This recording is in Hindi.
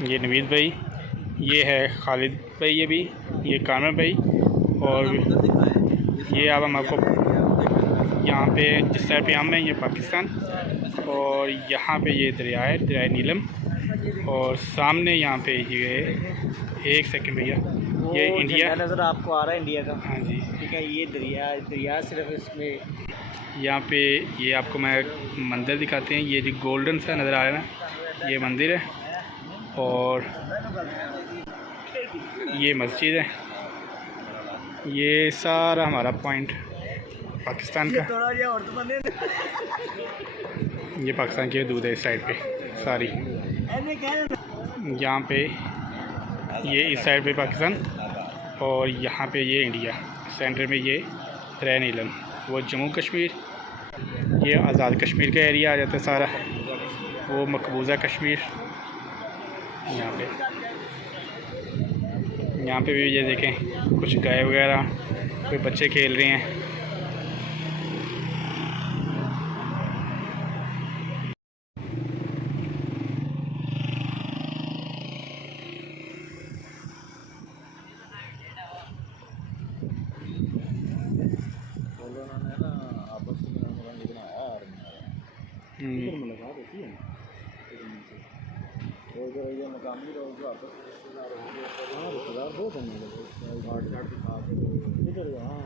ये नवीद भाई, ये है खालिद भाई, ये कामर भाई। और ये अब हम आपको यहाँ पे जिस साइड पे हम हैं ये पाकिस्तान, और यहाँ पे ये दरिया है, दरिया नीलम। और सामने यहाँ पे ये एक सेकंड भैया, ये इंडिया नज़र आपको आ रहा है, इंडिया का। हाँ जी, ठीक है। ये दरिया सिर्फ इसमें यहाँ पे ये आपको मैं मंदिर दिखाते हैं। ये जो गोल्डन सा नज़र आ रहा है ना, ये मंदिर है। और ये मस्जिद है। ये सारा हमारा पॉइंट पाकिस्तान का। ये पाकिस्तान की हदूद है इस साइड पे सारी। यहाँ पे ये इस साइड पे पाकिस्तान, और यहाँ पे ये इंडिया। सेंटर में ये दरिया नीलम, वो जम्मू कश्मीर, ये आज़ाद कश्मीर का एरिया आ जाता है सारा, वो मकबूजा कश्मीर। यहाँ पे भी ये देखें कुछ गाय वगैरह, कोई बच्चे खेल रहे हैं। मुलाकात होती है और जो ये मकामी लोग जो आपस में रिश्तेदार होंगे, रिश्तेदार बहुत होंगे, इधर यहाँ